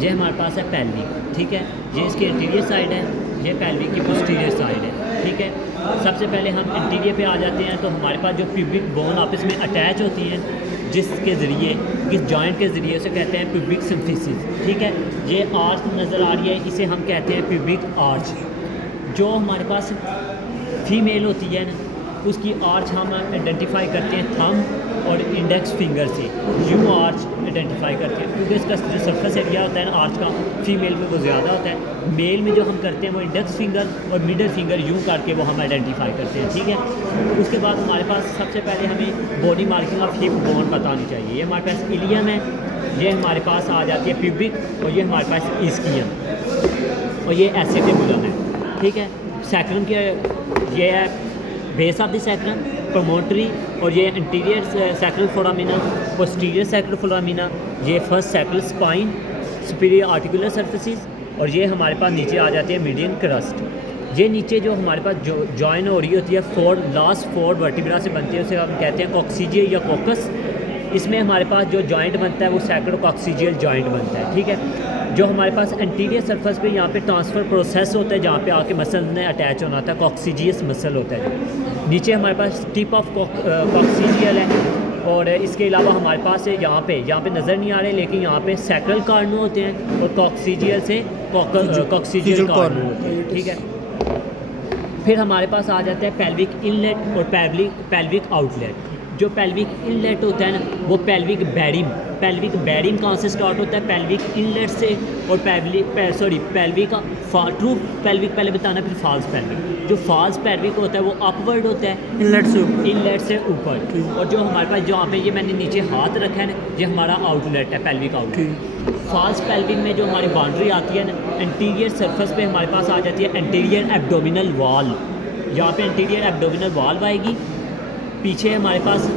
ये हमारे पास है पेल्विक, ठीक है। ये इसकी इंटीरियर साइड है, ये पेल्विक की पोस्टीरियर साइड है, ठीक है। सबसे पहले हम इंटीरियर पे आ जाते हैं। तो हमारे पास जो प्यूबिक बोन आपस में अटैच होती हैं, जिसके ज़रिए किस जॉइंट के ज़रिए उसे कहते हैं प्यूबिक सिम्फिसिस, ठीक है। ये आर्च नज़र आ रही है, इसे हम कहते हैं प्यूबिक आर्च। जो हमारे पास फीमेल होती है ना, उसकी आर्च हम आइडेंटिफाई करते हैं थंब और इंडेक्स फिंगर से, यू आर्च आइडेंटिफाई करते हैं, क्योंकि इसका जो सरफेस एरिया होता है ना आर्च का, फीमेल में वो ज़्यादा होता है। मेल में जो हम करते हैं वो इंडेक्स फिंगर और मिडल फिंगर यूँ करके वो हम आइडेंटिफाई करते हैं, ठीक है। उसके बाद हमारे पास सबसे पहले हमें body marking of hip bone बतानी चाहिए। ये हमारे पास इलियम है, ये हमारे पास आ जाती है प्यूबिक, और ये हमारे पास इस्कियम, और ये एसेटेबुलम है, ठीक है। सैक्रम के ये है base of the sacrum, promontory, और ये interior sacral foramina, posterior sacral foramina, ये first sacral spine, superior articular surfaces, और ये हमारे पास नीचे आ जाती है मीडियन क्रस्ट। ये नीचे जो हमारे पास जो जॉइन हो रही होती है लास्ट फोर वर्टिब्रा से बनती है, उसे हम कहते हैं कॉक्सीजियल या कोकस। इसमें हमारे पास जो जॉइंट बनता है वो सैक्रोकॉक्सीजियल जॉइंट बनता है, ठीक है। जो हमारे पास एंटीरियर सरफेस पे यहाँ पे ट्रांसफ़र प्रोसेस होता है, जहाँ पे आके मसल ने अटैच होना था, कॉक्सीजियस मसल होता है। नीचे हमारे पास टिप ऑफ कॉक्सीजियल है, और इसके अलावा हमारे पास यहाँ पे नज़र नहीं आ रहे, लेकिन यहाँ पे सैक्रल कार्नो होते हैं, और कॉक्सीजियल से कॉक्सीजियल कार्नो होते हैं, ठीक है। फिर हमारे पास आ जाता है पेल्विक इनलेट और पेल्विक आउटलेट। जो पेल्विक इनलेट होता है ना, वो पेल्विक बैरिम कहाँ से स्टार्ट होता है? पेल्विक इनलेट से। और पेल्विक ट्रू पेल्विक पहले बताना, फिर फॉल्स पेल्विक। जो फॉल्स पेल्विक होता है वो अपवर्ड होता है, इनलेट से ऊपर। और जो हमारे पास जहाँ पे ये मैंने नीचे हाथ रखा है ना, ये हमारा आउटलेट है, पेल्विक आउटलेट। फॉल्स पेल्विक में जो हमारी बाउंड्री आती है ना, एंटीरियर सरफेस पे हमारे पास आ जाती है एंटीरियर एब्डोमिनल वॉल। यहाँ पे एंटीरियर एब्डोमिनल वॉल आएगी। पीछे हमारे पास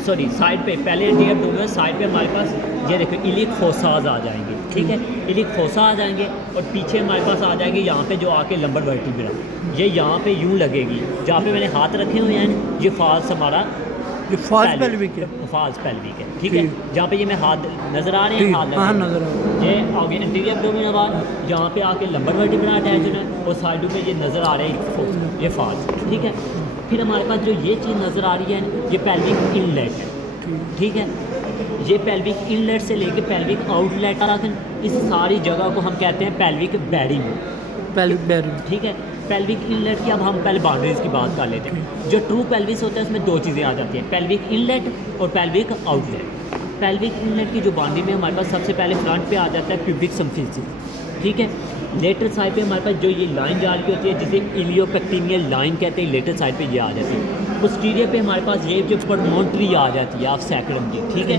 साइड पे, पहले एंटीरियर एब्डोमिनल, साइड पे हमारे पास ये देखो इलिक फोसाज आ जाएंगे, ठीक है। इलिक फोसा आ जाएंगे, और पीछे हमारे पास आ जाएंगे यहाँ पे जो आके लंबर वर्टिब्रा, ये यहाँ पे यूँ लगेगी। जहाँ पे मैंने हाथ रखे हुए हैं ये फॉल्स हमारा फॉल्स पेल्विक है, फॉल्स पेल्विक है, ठीक है। जहाँ पे ये मैं हाथ नज़र आ रहे हैं, हाथ नज़र आ रहे हैं, ये आगे एंटीरियर एब्डोमिनल वॉल, जहाँ पे आके लंबर वर्टिब्रा अटैच है, और साइडों पे ये नज़र आ रहे हैं ये फॉल्स, ठीक है। फिर हमारे पास जो ये चीज़ नज़र आ रही है ये पेल्विक इनलेट है, ठीक है। ये पेल्विक इनलेट से लेके पेल्विक आउटलेट तक इस सारी जगह को हम कहते हैं पेल्विक बैरिंग, ठीक है। पेल्विक इनलेट की अब हम पहले बाउंड्रीज की बात कर लेते हैं। जो ट्रू पेल्विस होता है उसमें दो चीज़ें आ जाती हैं, पेल्विक इनलेट और पेल्विक आउटलेट। पेल्विक इनलेट की जो बाउंड्री में हमारे पास सबसे पहले फ्रंट पे आ जाता है प्यूबिक सिम्फिसिस, ठीक है। लेटर साइड पे हमारे पास जो ये लाइन जा रही होती है, जिसे इलियोपेक्टिनियल लाइन कहते हैं, लेटर साइड पे ये आ जाती है। पोस्टीरियर पे हमारे पास ये जो प्रोमोटरी आ जाती है ऑफ सैक्रम की, ठीक है।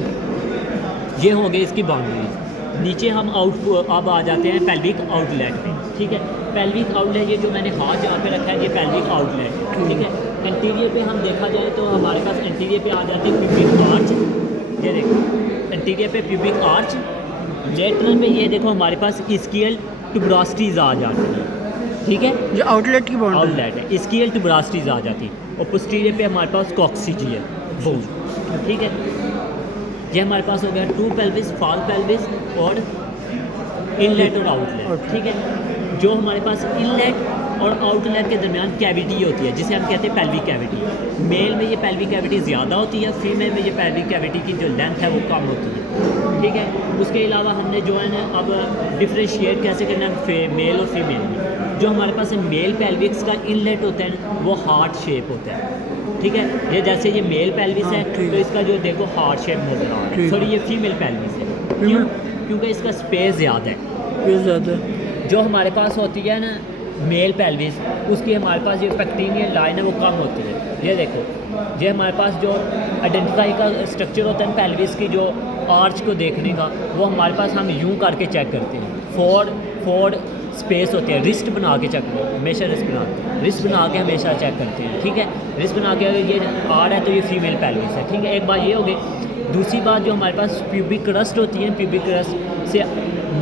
ये हो गई इसकी बाउंड्रीज। नीचे हम अब आ जाते हैं पेल्विक आउटलेट पे, ठीक है। पेल्विक आउटलेट, ये जो मैंने हाथ जहाँ पे रखा है ये पेल्विक आउटलेट है, ठीक है। एंटीरियर पे हम देखा जाए तो हमारे पास एंटीरियर पे आ जाती है प्यूबिक आर्च, ये देखो एंटीरियर पे प्यूबिक आर्च। लेटरल पे ये देखो हमारे पास स्कियल ट्यूबरास्टीज आ जाती है, ठीक है। जो आउटलेट की बाउंड्री आउटलेट है, स्कियल ट्यूबरास्टीज आ जाती है, और पोस्टीरियर पे हमारे पास कॉक्सीजियल बोन, ठीक है। ये हमारे पास हो गया ट्रू पेल्विस, फॉल्स पेल्विस और इनलेट और आउटलेट, ठीक है। जो हमारे पास इनलेट और आउटलेट के दरमियान कैविटी होती है, जिसे हम कहते हैं पेल्विक कैविटी। मेल में ये पेल्विक कैविटी ज़्यादा होती है, फीमेल में ये पेल्विक कैविटी की जो लेंथ है वो कम होती है, ठीक है। उसके अलावा हमने जो है ना अब डिफ्रेंशिएट कैसे करना है मेल और फीमेल में। जो हमारे पास मेल पेल्विक्स का इनलेट होता है ना, वो हार्ट शेप होता है, ठीक है। ये जैसे ये मेल पेल्विस है तो इसका जो देखो हार्ट शेप नज़र आ रहा है, सॉरी ये फीमेल पेल्विस है, क्योंकि इसका स्पेस ज़्यादा है। जो हमारे पास होती है ना मेल पेल्विस, उसकी हमारे पास ये पेक्टिनियल लाइन है वो कम होती है। ये देखो, ये हमारे पास जो आइडेंटिफाई का स्ट्रक्चर होता है पेल्विस की, जो आर्च को देखने का, वो हमारे पास हम यूँ करके चेक करते हैं। फोर्ड स्पेस होती है, रिस्ट बना के चेक करते हैं, हमेशा रिस्ट बना के हमेशा चेक करते हैं, ठीक है। रिस्ट बना के अगर ये आर है तो ये फीमेल पेल्विस है, ठीक है। एक बात ये हो गई। दूसरी बात, जो हमारे पास प्यूबिक क्रस्ट होती है, प्यूबिक क्रस्ट से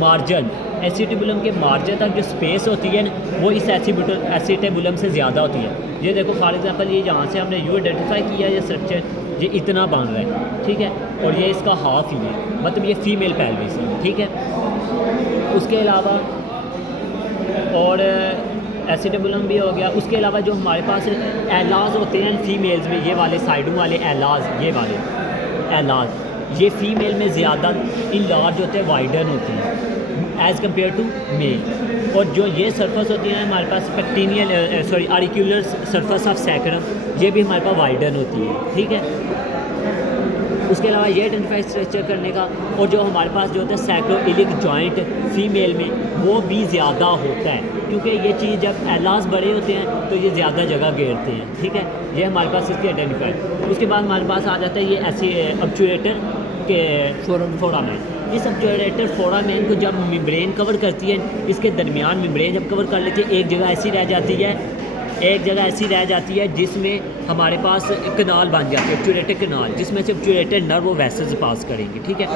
मार्जिन एसिटेबुलम के मार्जिन तक जो स्पेस होती है ना, वो इस एसिटेबुलम से ज़्यादा होती है। ये देखो फॉर एग्जांपल, ये यहाँ से हमने यू आइडेंटिफाई किया ये स्ट्रक्चर, ये इतना बन रहा है, ठीक है। और ये इसका हाफ ही है, मतलब ये फीमेल पेल्विस है, ठीक है। उसके अलावा और एसिटाबुलम भी हो गया। उसके अलावा जो हमारे पास एलाज होते हैं फीमेल्स में, ये वाले साइडों वाले एलाज, ये वाले एलाज ये फ़ीमेल में ज़्यादा इन लार्ज होते हैं, वाइडन होते हैं एज़ कम्पेयर टू मेल। और जो ये सरफस होती हैं हमारे पास पेक्टिनियल आरिक्यूलर सरफस ऑफ सैक्रम, ये भी हमारे पास वाइडन होती है, ठीक है। उसके अलावा ये आइडेंटिफाई स्ट्रक्चर करने का, और जो हमारे पास जो होता है सैक्रोइलिक जॉइंट फीमेल में वो भी ज़्यादा होता है, क्योंकि ये चीज़ जब एलाज बड़े होते हैं तो ये ज़्यादा जगह घेरते हैं, ठीक है। ये हमारे पास इसकी आइडेंटिफाई। उसके बाद हमारे पास आ जाता है ये ऐसे ऑब्चुरेटर के फोरामेन। इस ऑब्चुरेटर फोरामेन को जब मेम्ब्रेन कवर करती है, इसके दरमियान मेम्ब्रेन जब कवर कर लेती है, एक जगह ऐसी रह जाती है जिसमें हमारे पास कनाल बन जाते हैं, ऑब्चुरेटर कनाल, जिसमें से ऑब्चुरेटर नर्व वो वेसल्स पास करेंगे, ठीक है।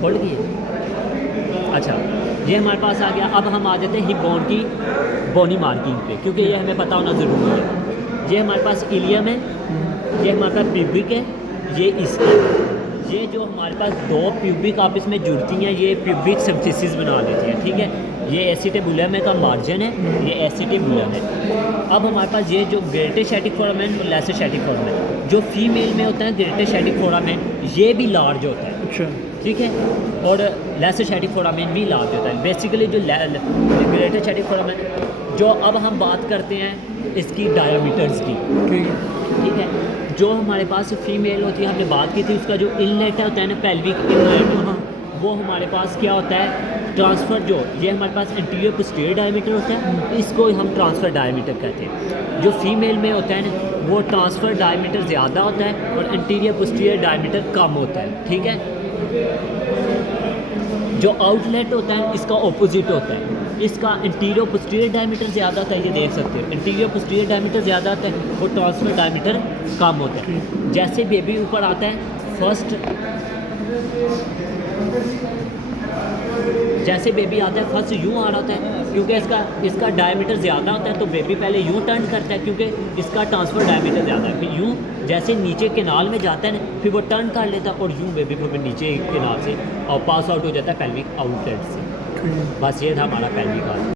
खोल गई। अच्छा, ये हमारे पास आ गया। अब हम आ जाते हैं हिप बोन की बोनी मार्किंग पे, क्योंकि ये हमें पता होना ज़रूरी है। ये हमारे पास इलियम है, ये हमारे पास प्यूबिक है, ये इसका। ये जो हमारे पास दो प्यूबिक आपस में जुड़ती हैं, ये प्यूबिक सिम्फिसिस बना लेती हैं, ठीक है। ये एसिटेबुलम का मार्जिन है, ये एसिटेबुलम है। अब हमारे पास ये जो ग्रेटर शैटिक फोरामेन और लेसर शैटिक फोरामेन, जो फीमेल में होता है ग्रेटर शैटिक फोरामेन, ये भी लार्ज होता है, अच्छा, ठीक है। और लेसर शैटिक फोरामेन भी लार्ज होता है। बेसिकली जो ग्रेटर शैटिक फोरामेन, जो अब हम बात करते हैं इसकी डायमीटर्स की, ठीक है। जो हमारे पास फीमेल होती है, हमने बात की थी, उसका जो इनलेट होता है ना, पेल्विक इनलेट, वो हमारे पास क्या होता है, ट्रांसफ़र। जो ये हमारे पास एंटीरियर पोस्टीरियर डायमीटर होता है, इसको हम ट्रांसफ़र डायमीटर कहते हैं। जो फीमेल में होता है ना, वो ट्रांसफ़र डायमीटर ज़्यादा होता है और एंटीरियर पोस्टीरियर डायमीटर कम होता है, ठीक है। जो आउटलेट होता है इसका ऑपोजिट होता है, इसका इंटीरियर पोस्टीरियर डायमीटर ज़्यादा होता है, ये देख सकते हो, इंटीरियर पोस्टीरियर डायमीटर ज़्यादा होता है और ट्रांसफ़र डायमीटर कम होता है। जैसे बेबी ऊपर आता है जैसे बेबी आता है फर्स्ट यूँ आ रहा होता है, क्योंकि इसका डायमीटर ज़्यादा होता है, तो बेबी पहले यूँ टर्न करता है क्योंकि इसका ट्रांसफ़र डायमीटर ज़्यादा है। फिर यूँ जैसे नीचे केनाल में जाता है ना, फिर वो टर्न कर लेता है और यूँ बेबी को फिर नीचे केनाल से और पास आउट हो जाता है पेल्विक आउटलेट से। बस ये था हमारा पेल्विक आउटलेट।